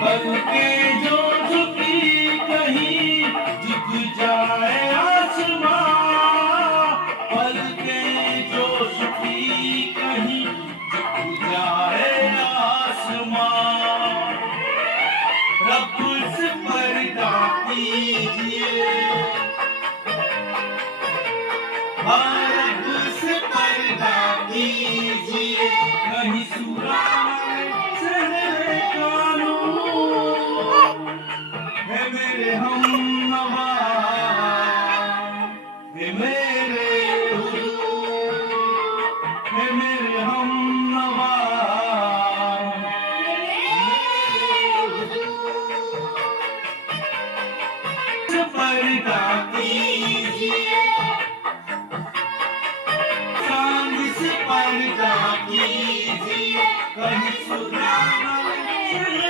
बल्कि जो झुकी कहीं झुक जाए आसमां, बल्कि जो झुकी कहीं झुक जाए आसमां। रब से पर्दा कीजिए, रब से पर्दा कीजिए, कहीं सुराग से कानून है मेरे हमनवा, है मेरे हुजूर, है मेरे हमनवा, पर्दा कीजिए, चांद से पर्दा कीजिए, कहीं सुराग से